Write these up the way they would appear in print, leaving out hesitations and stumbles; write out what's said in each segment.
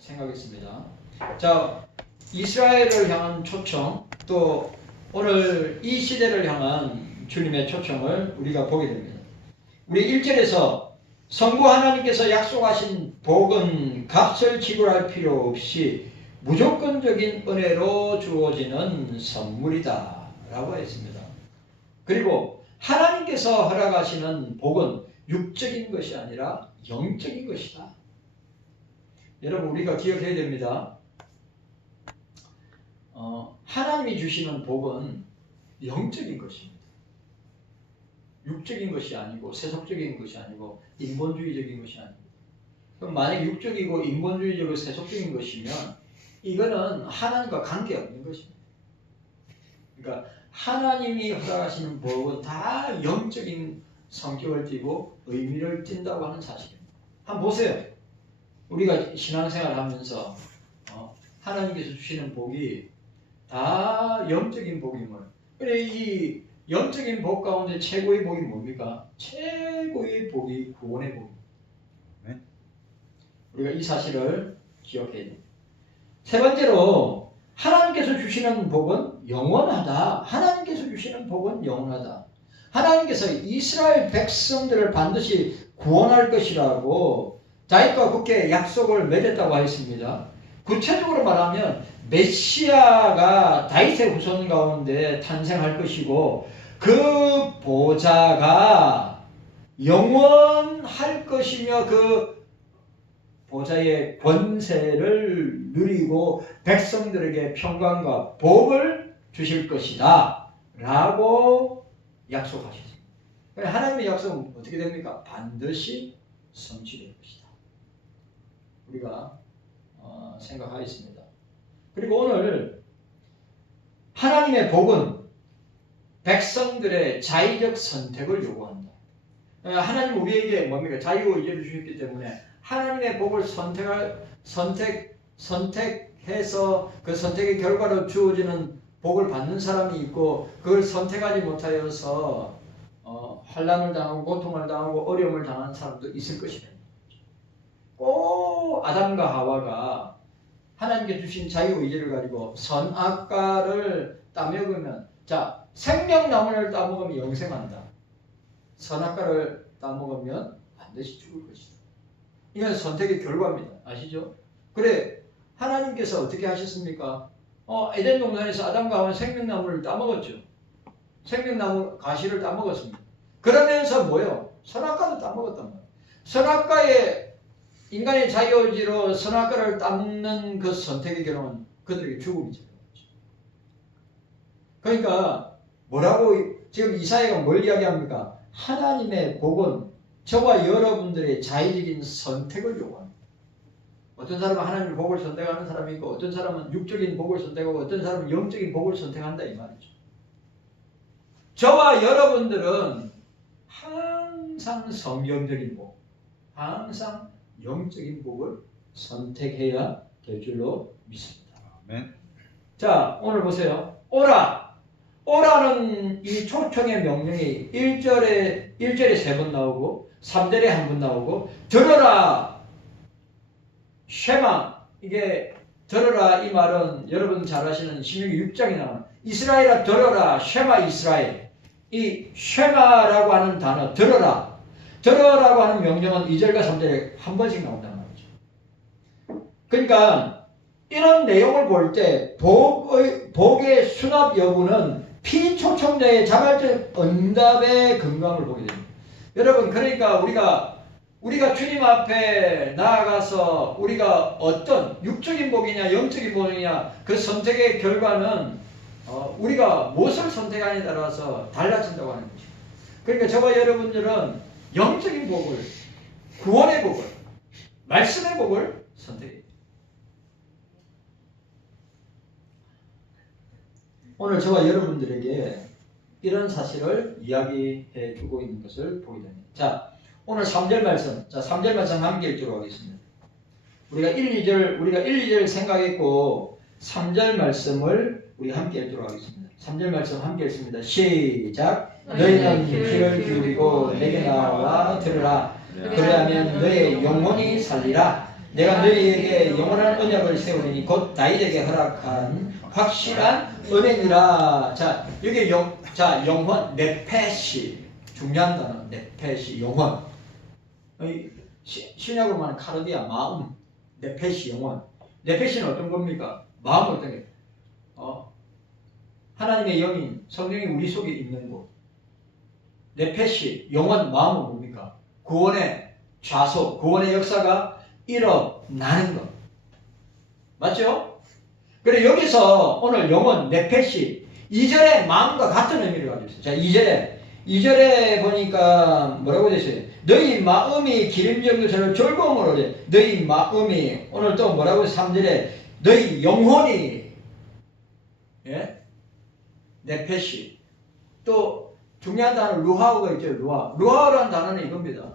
생각했습니다. 자, 이스라엘을 향한 초청, 또 오늘 이 시대를 향한 주님의 초청을 우리가 보게 됩니다. 우리 1절에서 성부 하나님께서 약속하신 복은 값을 지불할 필요 없이 무조건적인 은혜로 주어지는 선물이다 라고 했습니다. 그리고 하나님께서 허락하시는 복은 육적인 것이 아니라 영적인 것이다. 여러분, 우리가 기억해야 됩니다. 하나님이 주시는 복은 영적인 것입니다. 육적인 것이 아니고 세속적인 것이 아니고 인본주의적인 것이 아닙니다. 그럼 만약 육적이고 인본주의적이고 세속적인 것이면 이거는 하나님과 관계없는 것입니다. 그러니까 하나님이 허락하시는 복은 다 영적인 성격을 띠고 의미를 띈다고 하는 사실입니다. 한번 보세요. 우리가 신앙생활 하면서 하나님께서 주시는 복이 다 영적인 복임을. 그래, 이 영적인 복 가운데 최고의 복이 뭡니까? 최고의 복이 구원의 복입니다. 네? 우리가 이 사실을 기억해야 됩니다. 세 번째로 하나님께서 주시는 복은 영원하다. 하나님께서 주시는 복은 영원하다. 하나님께서 이스라엘 백성들을 반드시 구원할 것이라고 다윗과 굳게 약속을 맺었다고 하였습니다. 구체적으로 말하면 메시아가 다윗의 후손 가운데 탄생할 것이고 그 보좌가 영원할 것이며 그 보좌의 권세를 누리고 백성들에게 평강과 복을 주실 것이다 라고 약속하셨습니다. 하나님의 약속은 어떻게 됩니까? 반드시 성취될 것이다. 우리가 생각하겠습니다. 그리고 오늘 하나님의 복은 백성들의 자의적 선택을 요구한다. 하나님 우리에게 뭡니까? 자유의지를 주셨기 때문에 하나님의 복을 선택해서 그 선택의 결과로 주어지는 복을 받는 사람이 있고 그걸 선택하지 못하여서 환난을 당하고 고통을 당하고 어려움을 당한 사람도 있을 것이다. 꼭 아담과 하와가 하나님께 주신 자유의지를 가지고 선악과를 따먹으면, 자, 생명나무를 따먹으면 영생한다. 선악과를 따먹으면 반드시 죽을 것이다. 이건 선택의 결과입니다. 아시죠? 그래, 하나님께서 어떻게 하셨습니까? 에덴 동산에서 아담과 하와는 생명나무를 따먹었죠. 생명나무 가시를 따먹었습니다. 그러면서 뭐요? 선악과도 따먹었단 말이에요. 선악과의 인간의 자유의지로 선악과를 따먹는 그 선택의 결과는 그들에게 죽음이 찾아왔죠. 그러니까 뭐라고 지금 이사야가 뭘 이야기합니까? 하나님의 복은 저와 여러분들의 자의적인 선택을 요구합니다. 어떤 사람은 하나님의 복을 선택하는 사람이 있고 어떤 사람은 육적인 복을 선택하고 어떤 사람은 영적인 복을 선택한다 이 말이죠. 저와 여러분들은 항상 성경적인 복, 항상 영적인 복을 선택해야 될 줄로 믿습니다. 아멘. 자, 오늘 보세요. 오라. 오라는 이 초청의 명령이 1절에 3번 나오고 3절에 한 번 나오고 들어라. 쉐마. 이게 들어라 이 말은 여러분 잘 아시는 신명기 6장에 나오는 이스라엘아 들어라. 쉐마 이스라엘. 이 쉐마라고 하는 단어 들어라. 들어라고 하는 명령은 2절과 3절에 한 번씩 나온단 말이죠. 그러니까 이런 내용을 볼 때 복의 수납 여부는 피초청자의 자발적 응답의 건강을 보게 됩니다. 여러분, 그러니까 우리가 주님 앞에 나아가서 우리가 어떤 육적인 복이냐 영적인 복이냐 그 선택의 결과는 우리가 무엇을 선택하느냐에 따라서 달라진다고 하는 것입니다. 그러니까 저와 여러분들은 영적인 복을, 구원의 복을, 말씀의 복을 선택해야 됩니다. 오늘 저와 여러분들에게 이런 사실을 이야기해 주고 있는 것을 보게 됩니다. 자, 오늘 3절 말씀. 자, 3절 말씀 함께 읽도록 하겠습니다. 우리가 1, 2절 생각했고 3절 말씀을 우리 함께 읽도록 하겠습니다. 3절 말씀 함께 읽습니다. 시작. 너희는 귀를 기울이고 내게 나와 들으라. 그래야면 너의 영혼이 살리라. 내가 너희에게 영원한 언약을 세우리니 곧 다윗에게 허락한 확실한 은혜니라. 자, 여기 영혼, 네페시. 중요한 단어, 네페시, 영혼. 신약으로 말하는 카르디아, 마음. 네페시, 영혼. 네페시는 어떤 겁니까? 마음은 어떤 게? 하나님의 영인, 성령이 우리 속에 있는 곳. 네페시, 영혼, 마음은 뭡니까? 구원의 좌소, 구원의 역사가 일어나는 것. 맞죠? 그래, 여기서 오늘 영혼, 네페시, 2절의 마음과 같은 의미를 가지고 있어요. 자, 2절에 보니까 뭐라고 되어 있어요? 너희 마음이 기름진 것처럼 즐거움으로 돼. 너희 마음이, 오늘 또 뭐라고 3절에 너희 영혼이, 예? 네페시. 또 중요한 단어 루하우가 있죠. 루하우라는 단어는 이겁니다.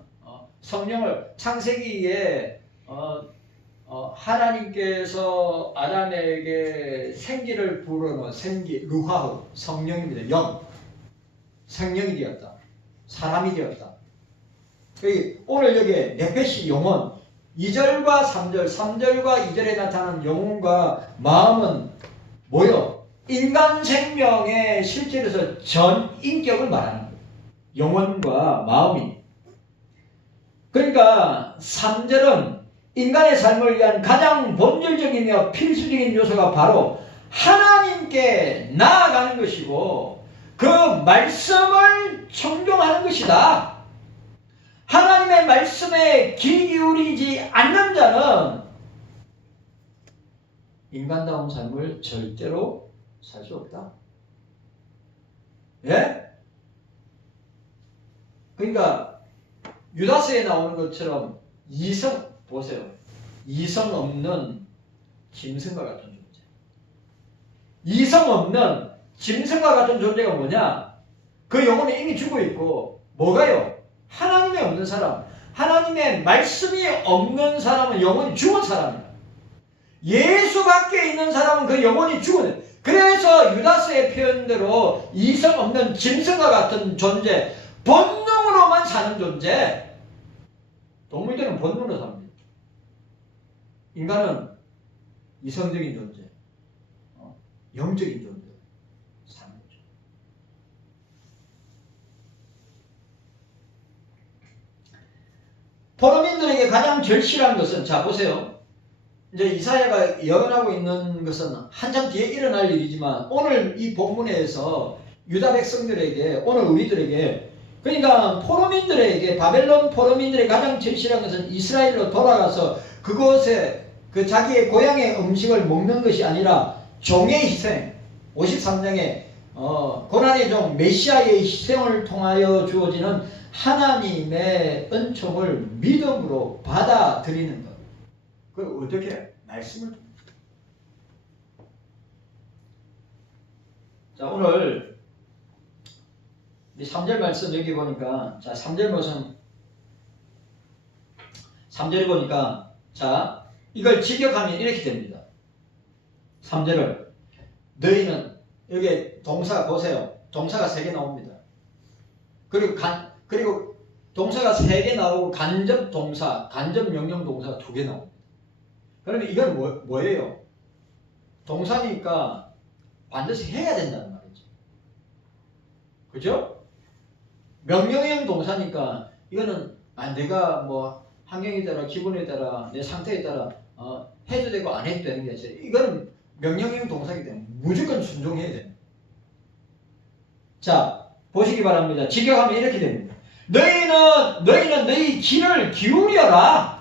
성령을 창세기에 하나님께서 아담에게 생기를 불어넣은 루하우, 성령입니다. 영, 생명이 되었다. 사람이 되었다. 오늘 여기에 네페시 영혼 2절과 3절과 2절에 나타나는 영혼과 마음은 뭐요? 인간 생명의 실제로서 전 인격을 말하는 거예요. 영혼과 마음이. 그러니까 3절은 인간의 삶을 위한 가장 본질적이며 필수적인 요소가 바로 하나님께 나아가는 것이고 그 말씀을 청종하는 것이다. 하나님의 말씀에 귀 기울이지 않는 자는 인간다운 삶을 절대로 살 수 없다. 예? 그러니까 유다서에 나오는 것처럼 보세요. 이성 없는 짐승과 같은 존재. 이성 없는 짐승과 같은 존재가 뭐냐? 그 영혼이 이미 죽어 있고 뭐가요? 하나님이 없는 사람. 하나님의 말씀이 없는 사람은 영혼이 죽은 사람이다. 예수 밖에 있는 사람은 그 영혼이 죽은. 그래서 유다서의 표현대로 이성 없는 짐승과 같은 존재, 본능으로만 사는 존재. 동물들은 본능으로 삽니다. 인간은 이성적인 존재, 영적인 존재 사는 거죠. 포로민들에게 가장 절실한 것은, 자 보세요. 이제 이사야가 예언하고 있는 것은 한참 뒤에 일어날 일이지만 오늘 이 본문에서 유다 백성들에게, 오늘 우리들에게, 그러니까 포로민들에게, 바벨론 포로민들의 가장 절실한 것은 이스라엘로 돌아가서 그곳에 그 자기의 고향의 음식을 먹는 것이 아니라 종의 희생, 53장에 고난의 종 메시아의 희생을 통하여 주어지는 하나님의 은총을 믿음으로 받아들이는 것. 그걸 어떻게? 말씀을 통해. 자, 오늘 이 3절 말씀 여기 보니까, 자, 3절 말씀, 3절에 보니까, 자, 이걸 직역하면 이렇게 됩니다. 3절을. 너희는, 여기 동사 보세요. 동사가 3개 나옵니다. 그리고 동사가 3개 나오고 간접 동사, 간접 명령 동사가 2개 나옵니다. 그러면 이건 뭐예요? 동사니까 반드시 해야 된다는 말이죠. 그죠? 명령형 동사니까 이거는 내가 뭐 환경에 따라, 기분에 따라, 내 상태에 따라 해도 되고 안 해도 되는 게 아니라 이거는 명령형 동사이기 때문에 무조건 순종해야 돼요. 자, 보시기 바랍니다. 직역하면 이렇게 됩니다. 너희는 너희 귀를 기울여라.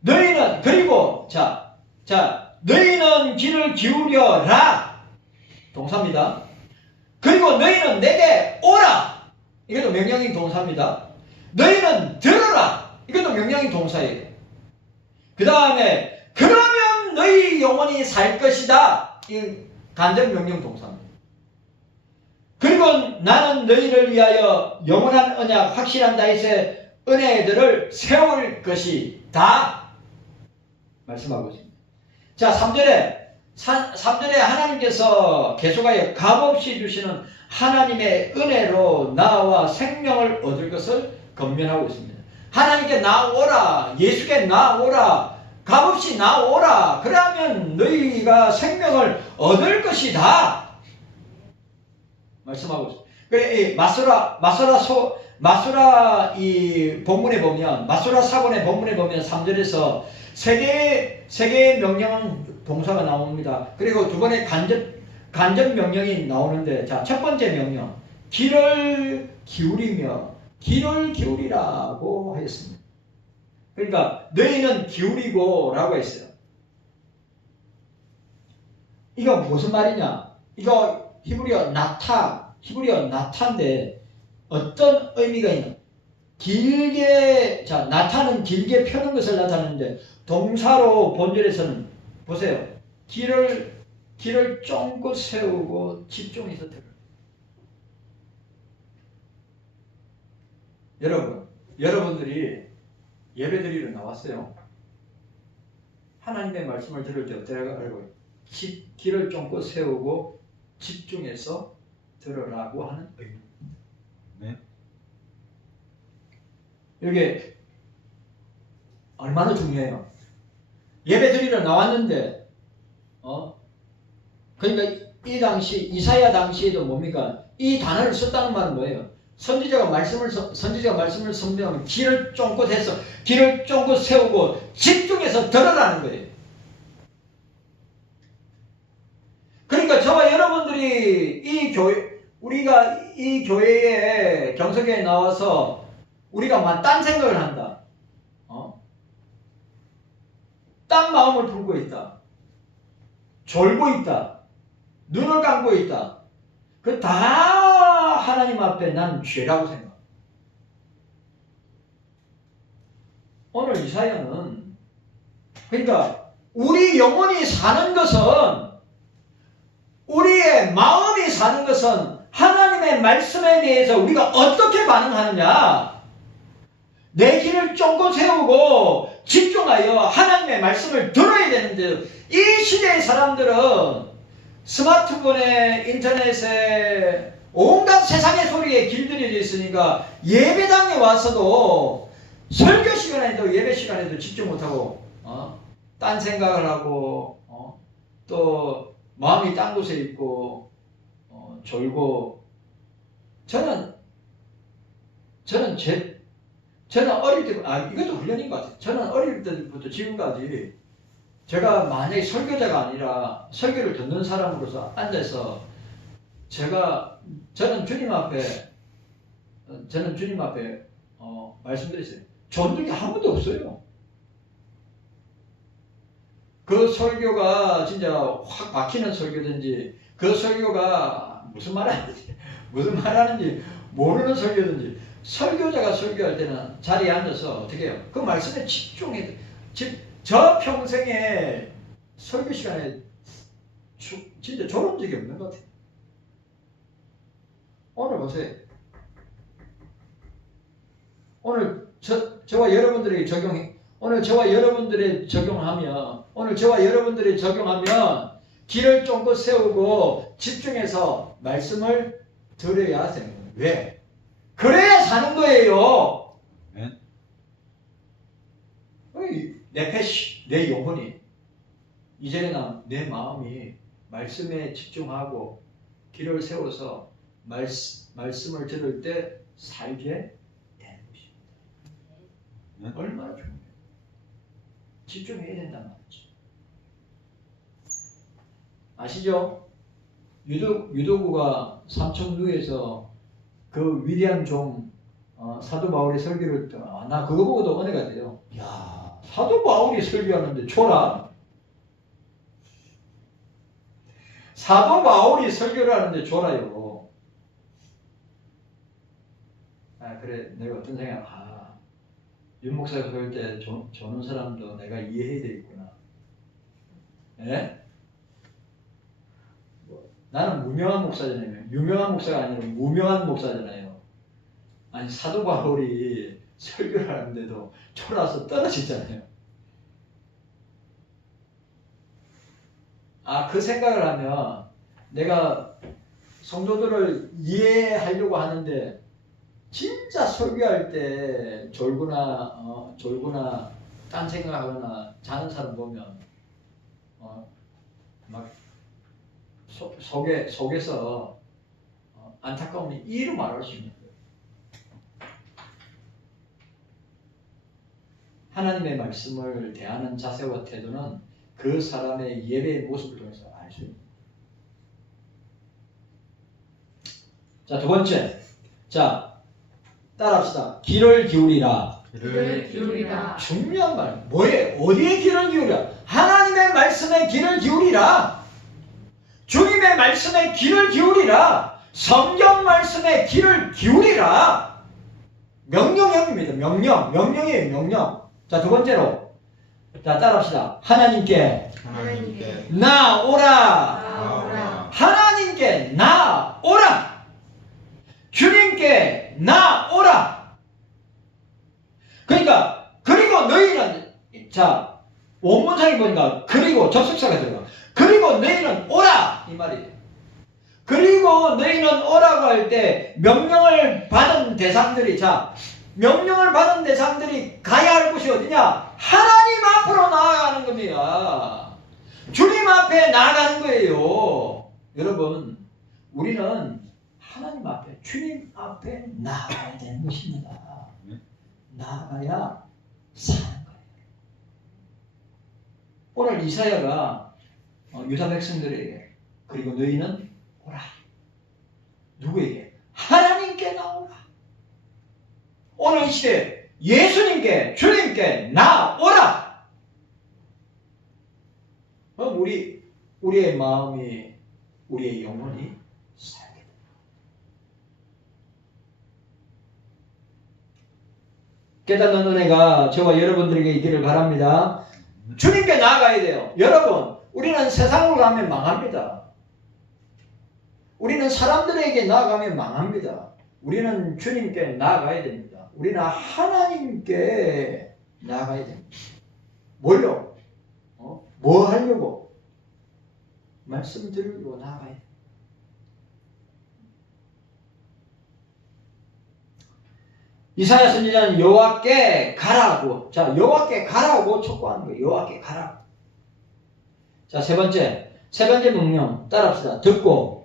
너희는, 그리고 너희는 귀를 기울여라. 동사입니다. 그리고 너희는 내게 오라. 이것도 명령형 동사입니다. 너희는 들어라. 이것도 명령형 동사예요. 그 다음에 그러면 너희 영혼이 살 것이다. 이 간접 명령 동사입니다. 그리고 나는 너희를 위하여 영원한 언약, 확실한 다윗의 은혜들을 세울 것이다. 말씀하고 있습니다. 자, 3절에 하나님께서 계속하여 값없이 주시는 하나님의 은혜로 나와 생명을 얻을 것을 권면하고 있습니다. 하나님께 나오라. 예수께 나오라. 값없이 나오라. 그러면 너희가 생명을 얻을 것이다. 말씀하고 있어요. 그래, 이 마수라 이 본문에 보면, 마수라 사본의 본문에 보면 3절에서 세 개의 명령은 동사가 나옵니다. 그리고 두 번의 간접 명령이 나오는데, 자, 첫 번째 명령. 귀를 기울이라고 했습니다. 그러니까 너희는 기울이고 라고 했어요. 이거 무슨 말이냐? 이거 히브리어 나타인데 어떤 의미가 있나? 길게, 자, 나타는 길게 펴는 것을 나타내는데 동사로 본절에서는 보세요. 길을 쫑긋 세우고 집중해서 들어요. 여러분들이 예배드리러 나왔어요. 하나님의 말씀을 들을 때 어때라고? 길을 쫑긋 세우고 집중해서 들으라고 하는 의미. 네. 이게 얼마나 중요해요. 예배드리러 나왔는데, 그러니까 이 당시 이사야 당시에도 뭡니까? 이 단어를 썼다는 말은 뭐예요? 선지자가 말씀을 선포하면 길을 쫑긋 해서 길을 쫑긋 세우고 집중해서 들으라는 거예요. 그러니까 저와 여러분들이 우리가 이 교회에 경석교회에 나와서 우리가 딴 생각을 한다. 딴 마음을 품고 있다. 졸고 있다. 눈을 감고 있다. 그 다 하나님 앞에 난 죄라고 생각합니다. 오늘 이사야는 그러니까 우리 영혼이 사는 것은, 우리의 마음이 사는 것은 하나님의 말씀에 대해서 우리가 어떻게 반응하느냐. 내 길을 쫑긋 세우고 집중하여 하나님의 말씀을 들어야 되는데, 이 시대의 사람들은 스마트폰에, 인터넷에 온갖 세상의 소리에 길들여져 있으니까 예배당에 와서도 설교 시간에도 예배 시간에도 집중 못하고 딴 생각을 하고 또 마음이 딴 곳에 있고 졸고. 저는 어릴 때, 이것도 훈련인 것 같아요. 저는 어릴 때부터 지금까지 제가 만약에 설교자가 아니라 설교를 듣는 사람으로서 앉아서 저는 주님 앞에 말씀드렸어요. 존중이 게 아무도 없어요. 그 설교가 진짜 확 박히는 설교든지, 그 설교가 무슨 말하는지 모르는 설교든지, 설교자가 설교할 때는 자리에 앉아서 어떻게 해요? 그 말씀에 집중해. 저 평생에 설교 시간에 진짜 졸은 적이 없는 것 같아요. 오늘 보세요. 오늘 저와 여러분들이 적용하면 길을 쫑긋 세우고 집중해서 말씀을 들어야 되는 거예요. 왜? 그래야 사는 거예요. 네? 내 영혼이, 이제는 내 마음이 말씀에 집중하고 길을 세워서 말씀을 들을 때 살게 되는 것입니다. 네? 얼마나 중요해요. 집중해야 된단 말이죠. 아시죠? 유도구가 삼청루에서 그 위대한 종 사도 바울의 설교를 나 그거 보고도 은혜가 돼요. 야, 사도 바울이 설교하는데 졸아? 사도 바울이 설교를 하는데 졸아요. 그래, 내가 어떤 생각, 윤 목사가 그럴 때 조는 사람도 내가 이해해야 되겠구나. 예? 나는 무명한 목사잖아요. 유명한 목사가 아니라 무명한 목사잖아요. 아니, 사도 바울이 설교를 하는데도 졸아서 떨어지잖아요. 그 생각을 하면 내가 성도들을 이해하려고 하는데 진짜 설교할 때 졸거나 딴 생각하거나 자는 사람 보면 막 속에서 안타까움이 이루 말할 수 있는 거예요. 하나님의 말씀을 대하는 자세와 태도는 그 사람의 예배의 모습을 통해서 알 수 있는 거예요. 자, 두 번째. 자, 따라합시다. 귀를 기울이라. 귀를 기울이라. 중요한 말. 뭐예요? 어디에 귀를 기울이라? 하나님의 말씀에 귀를 기울이라. 주님의 말씀에 귀를 기울이라. 성경 말씀에 귀를 기울이라. 명령형입니다. 명령이에요. 명령. 자, 두 번째로. 자, 따라합시다. 하나님께 나오라. 하나님께 나오라. 주님께 나오라. 그러니까 그리고 너희는, 자, 원문상에 보니까 그리고 접속사가 들어가. 그리고 너희는 오라 이 말이에요. 그리고 너희는 오라고 할 때 명령을 받은 대상들이, 자, 명령을 받은 대상들이 가야 할 곳이 어디냐? 하나님 앞으로 나아가는 겁니다. 주님 앞에 나아가는 거예요. 여러분, 우리는 하나님 앞에, 주님 앞에 나아가야 되는 것입니다. 나아가야 사는 거예요. 오늘 이사야가 유다 백성들에게 그리고 너희는 오라. 누구에게? 하나님께 나오라. 오늘 이 시대 예수님께, 주님께 나오라. 그럼 우리의 마음이, 우리의 영혼이 살게 됩니다. 깨닫는 은혜가 저와 여러분들에게 있기를 바랍니다. 주님께 나아가야 돼요. 여러분, 우리는 세상으로 가면 망합니다. 우리는 사람들에게 나아가면 망합니다. 우리는 주님께 나아가야 됩니다. 우리는 하나님께 나아가야 됩니다. 뭘요? 뭐 하려고? 말씀 들으려고 나아가야 돼요. 이사야 선지자는 여호와께 가라고, 자, 여호와께 가라고 촉구하는 거예요. 여호와께 가라. 자, 세 번째 명령 따라합시다.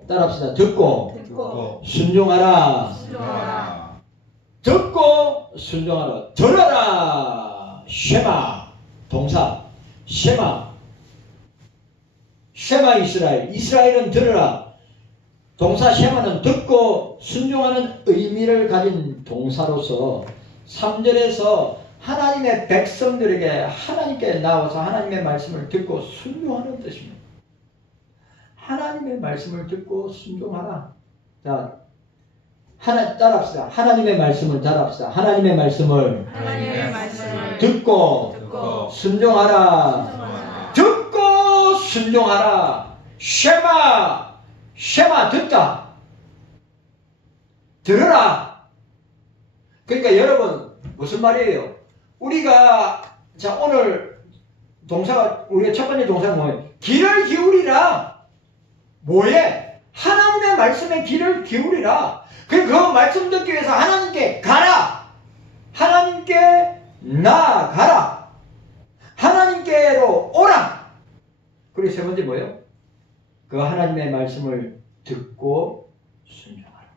따라합시다. 듣고 순종하라. 듣고 순종하라. 들어라. 쉐마. 동사. 쉐마 이스라엘은 들어라. 동사 쉐마는 듣고 순종하는 의미를 가진 동사로서 3절에서 하나님의 백성들에게 하나님께 나와서 하나님의 말씀을 듣고 순종하는 뜻입니다. 하나님의 말씀을 듣고 순종하라. 자, 따라합시다. 하나님의 말씀을 따라합시다. 하나님의 말씀을 듣고 순종하라. 듣고 순종하라. 쉐마 듣다. 들으라. 그러니까 여러분, 무슨 말이에요? 우리가, 자, 오늘 우리가 첫 번째 동사가 뭐예요? 귀를 기울이라. 뭐에? 하나님의 말씀에 귀를 기울이라. 그 말씀 듣기 위해서 하나님께 가라. 하나님께 나아가라. 하나님께로 오라. 그리고 세 번째 뭐예요? 그 하나님의 말씀을 듣고 순종하라.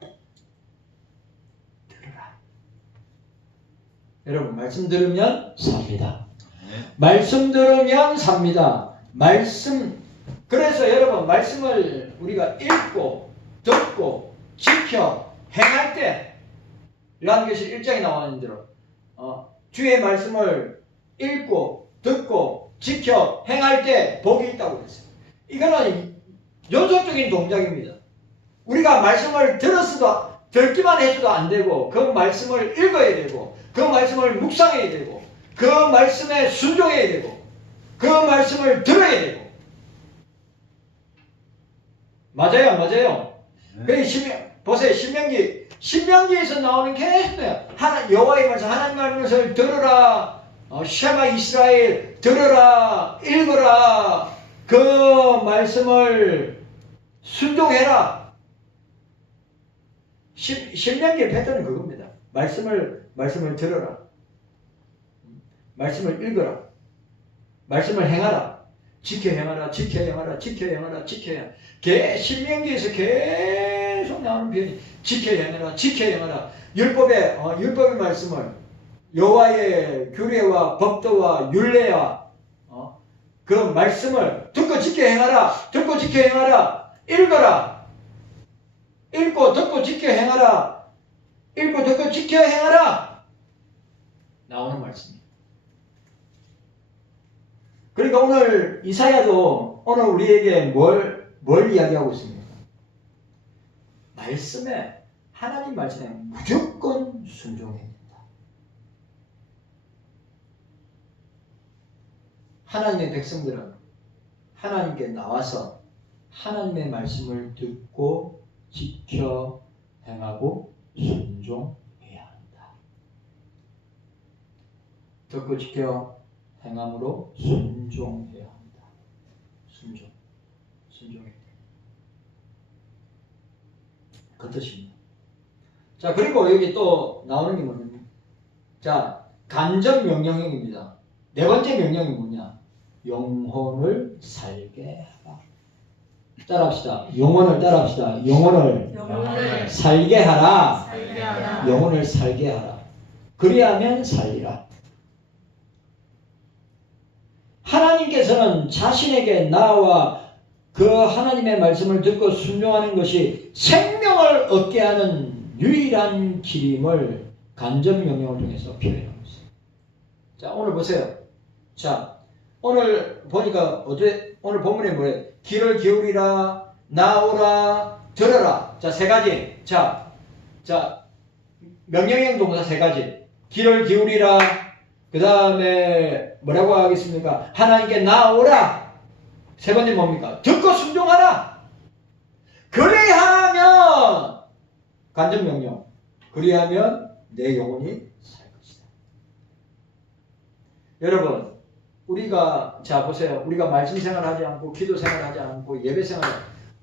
들으라. 여러분, 말씀 들으면 삽니다. 말씀 들으면 삽니다. 그래서 여러분, 말씀을 우리가 읽고 듣고 지켜 행할 때, 요한계시 1장에 나와 있는 대로 주의 말씀을 읽고 듣고 지켜 행할 때 복이 있다고 그랬어요. 이거는 연속적인 동작입니다. 우리가 말씀을 듣기만 해서도 안 되고, 그 말씀을 읽어야 되고, 그 말씀을 묵상해야 되고, 그 말씀에 순종해야 되고, 그 말씀을 들어야 되고. 맞아요, 안 맞아요? 보세요, 신명기에서 나오는 계속해요. 여호와의 말씀, 하나님의 말씀을 들으라. 쉐마 이스라엘, 들으라, 읽어라. 그 말씀을 순종해라. 신명기의 패턴은 그겁니다. 말씀을 들어라. 말씀을 읽어라. 말씀을 행하라. 지켜 행하라. 지켜 행하라. 지켜 행하라. 지켜 행하라. 신명기에서 계속 나오는 표현이 지켜 행하라. 지켜 행하라. 율법의 말씀을 여호와의 규례와 법도와 율례와 그 말씀을 듣고 지켜 행하라. 듣고 지켜 행하라. 읽어라. 읽고 듣고 지켜 행하라. 읽고 듣고 지켜 행하라. 나오는 말씀이에요. 그러니까 오늘 이사야도 오늘 우리에게 뭘 이야기하고 있습니까? 하나님 말씀에 무조건 순종해야 된다. 하나님의 백성들은 하나님께 나와서 하나님의 말씀을 듣고 지켜 행하고 순종해야 한다. 듣고 지켜 행함으로 순종해야 한다. 순종해야 된다. 그 뜻입니다. 자, 그리고 여기 또 나오는 게 뭐냐면, 자, 간접 명령형입니다. 네 번째 명령이 뭐냐? 영혼을 살게 하라. 따라합시다. 영혼을 따라합시다. 영혼을 살게 하라. 영혼을 살게 하라. 그리하면 살리라. 하나님께서는 자신에게 나와 그 하나님의 말씀을 듣고 순종하는 것이 생명을 얻게 하는 유일한 길임을 간접 명령을 통해서 표현하고 있어요. 자, 오늘 보세요. 자, 오늘 보니까 오늘 본문에 뭐래요? 귀를 기울이라, 나오라, 들어라. 자, 세 가지. 자, 명령형 동사 세 가지. 귀를 기울이라, 그 다음에 뭐라고 하겠습니까? 하나님께 나오라. 세 번째 뭡니까? 듣고 순종하라. 그리하면 간접 명령. 그리하면 내 영혼이 살 것이다. 여러분, 우리가 자 보세요. 우리가 말씀 생활하지 않고 기도 생활하지 않고 예배 생활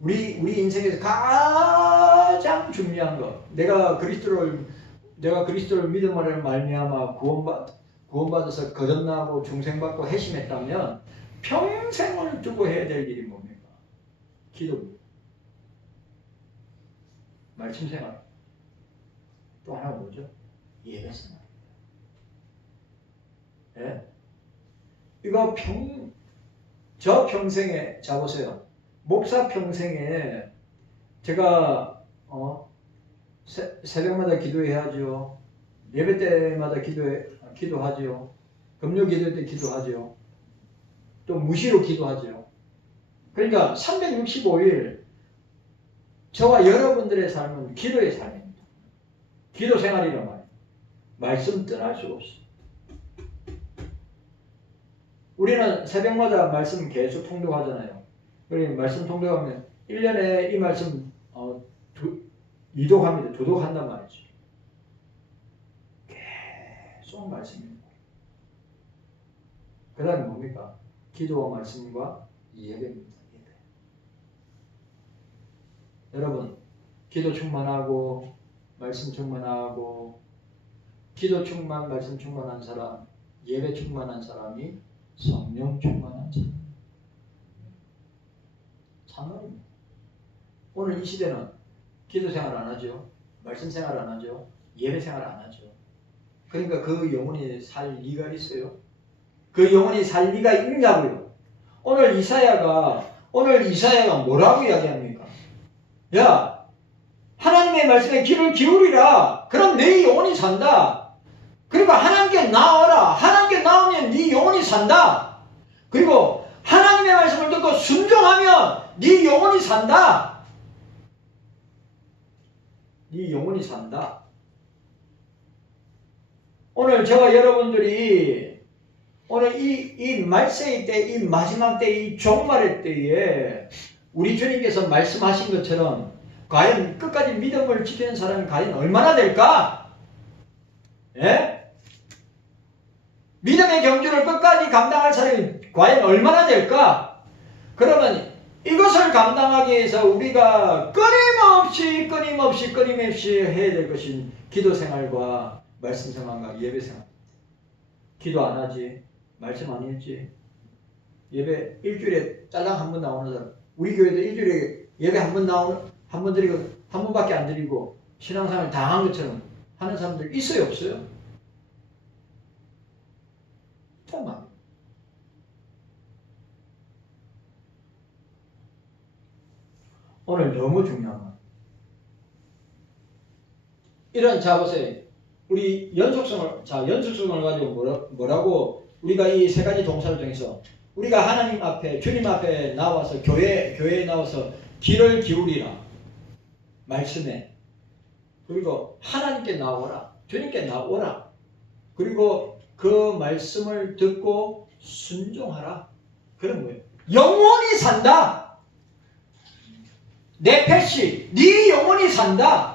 우리 인생에서 가장 중요한 것. 내가 그리스도를 믿음으로 말미암아 구원받아서 거듭나고 중생받고 회심했다면 평생을 두고 해야 될 일이 뭡니까? 기도입니다. 말씀 생활. 또 하나 뭐죠? 예배 생활. 예? 이거 저 평생에, 자 보세요. 목사 평생에 제가 새벽마다 기도해야죠. 예배 때마다 기도하죠. 금요 기도 때 기도하죠. 또 무시로 기도하죠. 그러니까 365일 저와 여러분들의 삶은 기도의 삶입니다. 기도 생활이란 말이에요. 말씀 떠날 수가 없어요. 우리는 새벽마다 말씀 계속 통독하잖아요. 그리고 말씀 통독하면 1년에 이 말씀 이독합니다. 도독한단 말이죠. 계속 말씀입니다. 그 다음에 뭡니까? 기도와 말씀과 예배입니다. 예배. 여러분, 기도 충만하고 말씀 충만하고 기도 충만, 말씀 충만한 사람, 예배 충만한 사람이 성령 충만한 사람. 참말입니다. 오늘 이 시대는 기도 생활 안 하죠. 말씀 생활 안 하죠. 예배 생활 안 하죠. 그러니까 그 영혼이 살 리가 있어요? 그 영혼이 살 리가 있냐고요. 오늘 이사야가 뭐라고 이야기합니까? 야, 하나님의 말씀에 귀를 기울이라. 그럼 내 영혼이 산다. 그리고 하나님께 나와라. 하나님께 나오면 네 영혼이 산다. 그리고 하나님의 말씀을 듣고 순종하면 네 영혼이 산다. 네 영혼이 산다. 오늘 저와 여러분들이 오늘 이 말세의 때, 이 마지막 때, 이 종말의 때에 우리 주님께서 말씀하신 것처럼 과연 끝까지 믿음을 지키는 사람이 과연 얼마나 될까? 예? 믿음의 경주를 끝까지 감당할 사람이 과연 얼마나 될까? 그러면 이것을 감당하기 위해서 우리가 끊임없이 해야 될 것이 기도 생활과 말씀 생활과 예배 생활. 기도 안 하지, 말씀 안 했지, 예배 일주일에 딸랑 한 번 나오는 사람. 우리 교회도 일주일에 예배 한 번 드리고 한 번밖에 안 드리고 신앙생활 다 한 것처럼 하는 사람들 있어요, 없어요? 잠깐만. 오늘 너무 중요한 건 이런, 자 보세요. 우리 연속성을 가지고 뭐라고 우리가 이 세 가지 동사를 통해서 우리가 하나님 앞에, 주님 앞에 나와서 교회에 나와서 귀를 기울이라 말씀에, 그리고 하나님께 나오라, 주님께 나오라, 그리고 그 말씀을 듣고 순종하라. 그런 거예요. 영원히 산다. 내 패시, 네 영혼이 산다.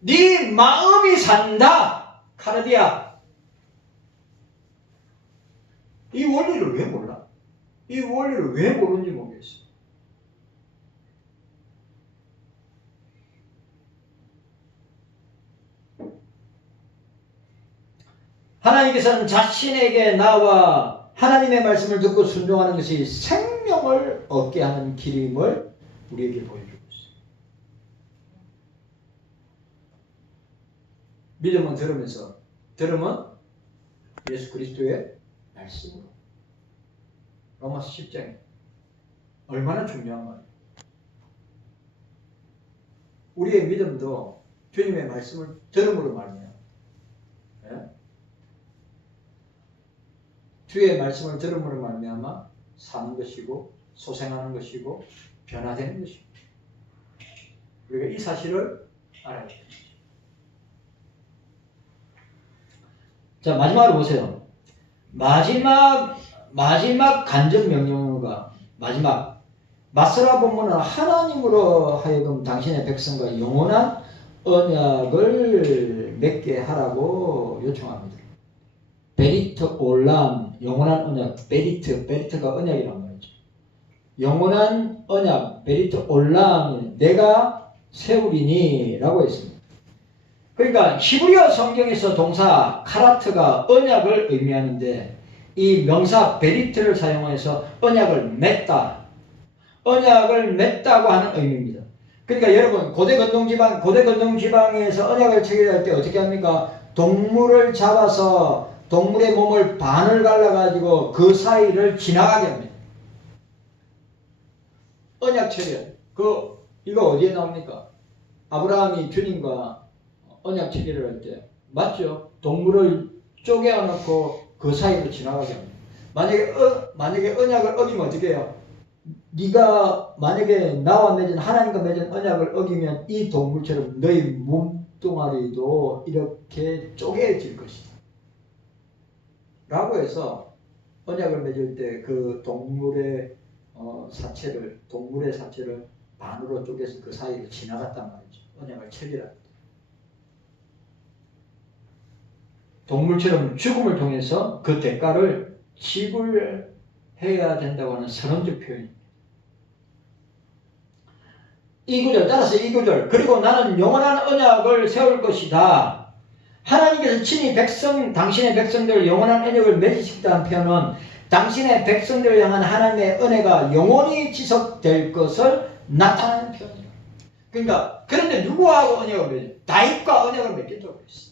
네 마음이 산다. 카르디아. 이 원리를 왜 몰라? 이 원리를 왜 모르는지 모르겠어. 하나님께서는 자신에게 나와 하나님의 말씀을 듣고 순종하는 것이 생명을 얻게 하는 길임을 우리에게 보여주고 있어요. 믿음은 들으면서, 들음은 예수 그리스도의 말씀으로. 로마서 10장에 얼마나 중요한 말이에요. 우리의 믿음도 주님의 말씀을 들음으로 말이에요. 예? 주의 말씀을 들음으로 말미암아 사는 것이고 소생하는 것이고 변화되는 것이고, 우리가 이 사실을 알아야 돼요. 자, 마지막으로 보세요. 마지막 간접 명령어가 마지막 마스라 본문은 하나님으로 하여금 당신의 백성과 영원한 언약을 맺게 하라고 요청합니다. 베리트 올람, 영원한 언약. 베리트가 언약이란 말이죠. 영원한 언약, 베리트 올람, 내가 세우리니 라고 했습니다. 그러니까 히브리어 성경에서 동사 카라트가 언약을 의미하는데 이 명사 베리트를 사용해서 언약을 맺다, 언약을 맺다고 하는 의미입니다. 그러니까 여러분, 고대 건동 지방에서 언약을 체결할 때 어떻게 합니까? 동물을 잡아서 동물의 몸을 반을 갈라가지고 그 사이를 지나가게 합니다. 언약 체결. 이거 어디에 나옵니까? 아브라함이 주님과 언약 체결을 할 때, 맞죠? 동물을 쪼개어놓고 그 사이로 지나가게 합니다. 만약에 언약을 어기면 어떻게 해요? 네가 만약에 나와 맺은, 하나님과 맺은 언약을 어기면 이 동물처럼 너희 몸뚱아리도 이렇게 쪼개질 것이다 라고 해서 언약을 맺을 때 그 동물의 사체를 반으로 쪼개서 그 사이로 지나갔단 말이죠. 언약을 체결할 때. 동물처럼 죽음을 통해서 그 대가를 지불해야 된다고 하는 선언적 표현입니다. 이 구절, 따라서 이 구절, 그리고 나는 영원한 언약을 세울 것이다. 하나님께서 친히 당신의 백성들 영원한 언약을 맺으시겠다는 표현은 당신의 백성들을 향한 하나님의 은혜가 영원히 지속될 것을 나타내는 표현이에요. 그러니까, 그런데 누구하고 언약을 맺어요? 다윗과 언약을 맺겠다고 했어요.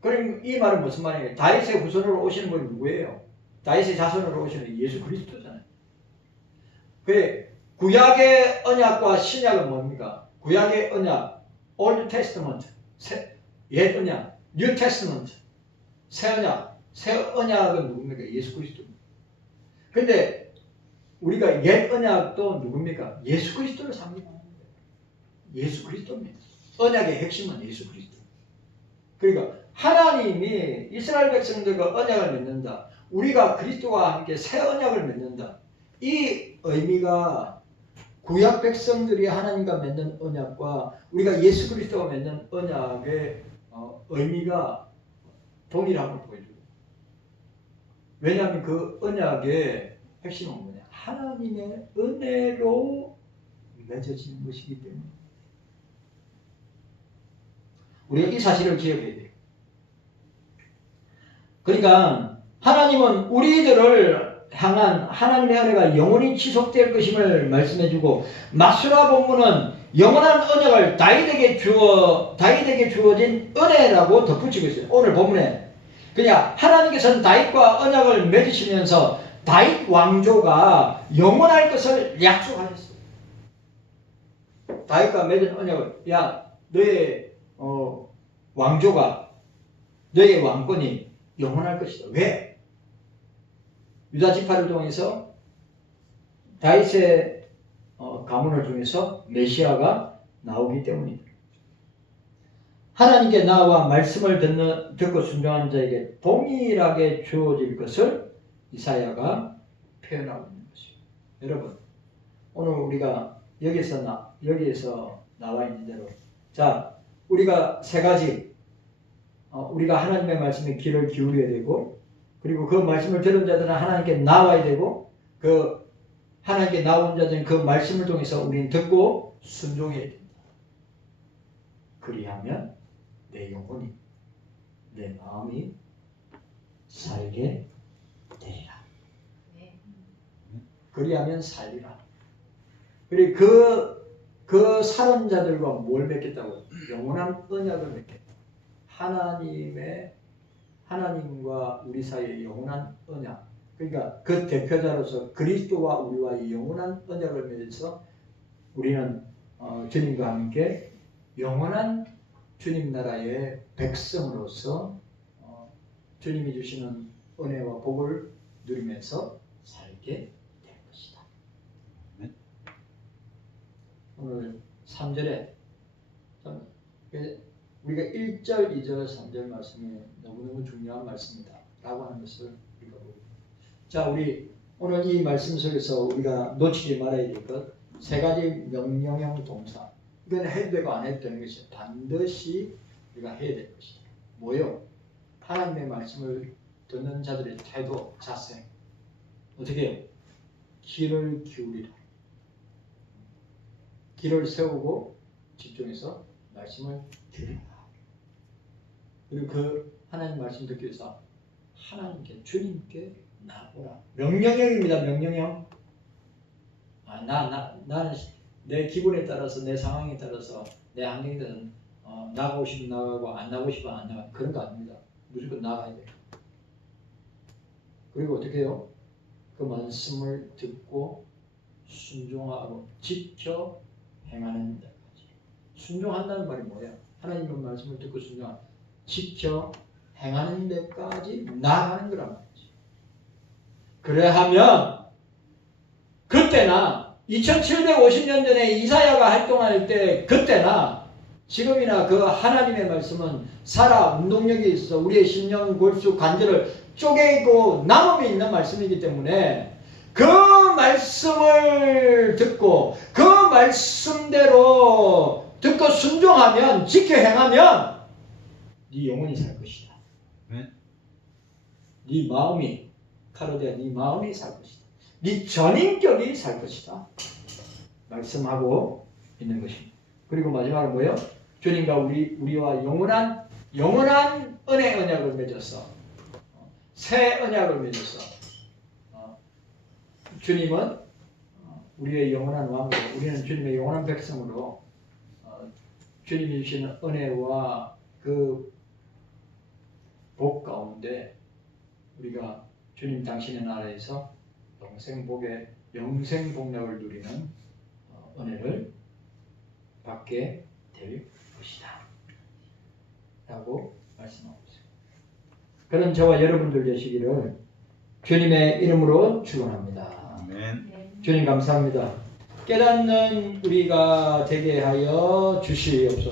그럼 이 말은 무슨 말이에요? 다윗의 후손으로 오시는 분이 누구예요? 다윗의 자손으로 오시는 예수 그리스도잖아요. 그래, 구약의 언약과 신약은 뭡니까? 구약의 언약, Old Testament, 옛 언약, New Testament, 새 언약은 누굽니까? 예수 그리스도입니다. 근데 우리가 옛 언약도 누굽니까? 예수 그리스도를 상징하는 거예요. 예수 그리스도입니다. 언약의 핵심은 예수 그리스도. 그러니까 하나님이 이스라엘 백성들과 언약을 맺는다. 우리가 그리스도와 함께 새 언약을 맺는다. 이 의미가 구약 백성들이 하나님과 맺는 언약과 우리가 예수 그리스도와 맺는 언약의 의미가 동일함을 보여줘요. 왜냐하면 그 언약의 핵심은 뭐냐? 하나님의 은혜로 맺어지는 것이기 때문에. 우리가 이 사실을 기억해야 돼요. 그러니까 하나님은 우리들을 향한 하나님의 은혜가 영원히 지속될 것임을 말씀해주고, 마수라 본문은 영원한 언약을 다윗에게 주어진 은혜라고 덧붙이고 있어요. 오늘 본문에 그냥 하나님께서는 다윗과 언약을 맺으시면서 다윗 왕조가 영원할 것을 약속하셨어요. 다윗과 맺은 언약을, 야, 너의 왕조가, 너의 왕권이 영원할 것이다. 왜? 유다 지파를 통해서 다윗의 가문을 통해서 메시아가 나오기 때문입니다. 하나님께 나와 말씀을 듣고 순종한 자에게 동일하게 주어질 것을 이사야가 표현하고 있는 것입니다. 여러분, 오늘 우리가 여기에서 나와 있는 대로, 자, 우리가 세 가지, 우리가 하나님의 말씀에 귀를 기울여야 되고, 그리고 그 말씀을 들은 자들은 하나님께 나와야 되고, 그 하나님께 나온 자들은 그 말씀을 통해서 우리는 듣고 순종해야 됩니다. 그리하면 내 영혼이, 내 마음이 살게 되리라. 그리하면 살리라. 그리고 그 사는 자들과 뭘 맺겠다고? 영원한 언약을 맺겠다. 하나님과 우리 사이의 영원한 언약. 그러니까 그 대표자로서 그리스도와 우리와의 영원한 언약을 맺어서 우리는 주님과 함께 영원한 주님 나라의 백성으로서 주님이 주시는 은혜와 복을 누리면서 살게 될 것이다. 오늘 3절에 우리가 1절, 2절, 3절 말씀이 너무너무 중요한 말씀이다 라고 하는 것을 우리가 보고, 자, 우리 오늘 이 말씀 속에서 우리가 놓치지 말아야 될 것 세 가지 명령형 동사, 이건 해도 되고 안 해도 되는 것이 반드시 우리가 해야 될 것이다. 뭐요? 하나님의 말씀을 듣는 자들의 태도, 자세. 어떻게 해요? 귀를 기울이라. 귀를 세우고 집중해서 말씀을 들으라. 그리고 그 하나님 말씀 듣기 위해서 하나님께, 주님께 나아보라. 명령형입니다. 명령형. 나는 내 기분에 따라서, 내 상황에 따라서, 내 환경에 따라서 나가고 싶으면 나가고 안 나가고 싶으면 안 나가고, 그런 거 아닙니다. 무조건 나가야 돼요. 그리고 어떻게 해요? 그 말씀을 듣고 순종하고 지켜 행하는 데까지. 순종한다는 말이 뭐야? 하나님의 말씀을 듣고 순종하고 지켜 행하는 데까지 나아가는 거란 말이지. 그래하면 그때나 2750년 전에 이사야가 활동할 때, 그때나 지금이나 그 하나님의 말씀은 살아 운동력이 있어 우리의 심령, 골수, 관절을 쪼개고 남음이 있는 말씀이기 때문에 그 말씀을 듣고 그 말씀대로 듣고 순종하면, 지켜 행하면 네 영혼이 살 것이다. 네 마음이, 카로디아, 네 마음이 살 것이다. 네 전인격이 살 것이다. 말씀하고 있는 것입니다. 그리고 마지막으로 뭐예요? 주님과 우리와 영원한 은혜 언약을 맺었어. 새 언약을 맺었어. 주님은 우리의 영원한 왕으로, 우리는 주님의 영원한 백성으로 주님이 주시는 은혜와 그 복 가운데 우리가 주님 당신의 나라에서 영생 복락을 누리는 은혜를 받게 될 것이다 라고 말씀하고 있습니다. 그런 저와 여러분들 되시기를 주님의 이름으로 축원합니다. 아멘. 주님 감사합니다. 깨닫는 우리가 되게 하여 주시옵소서.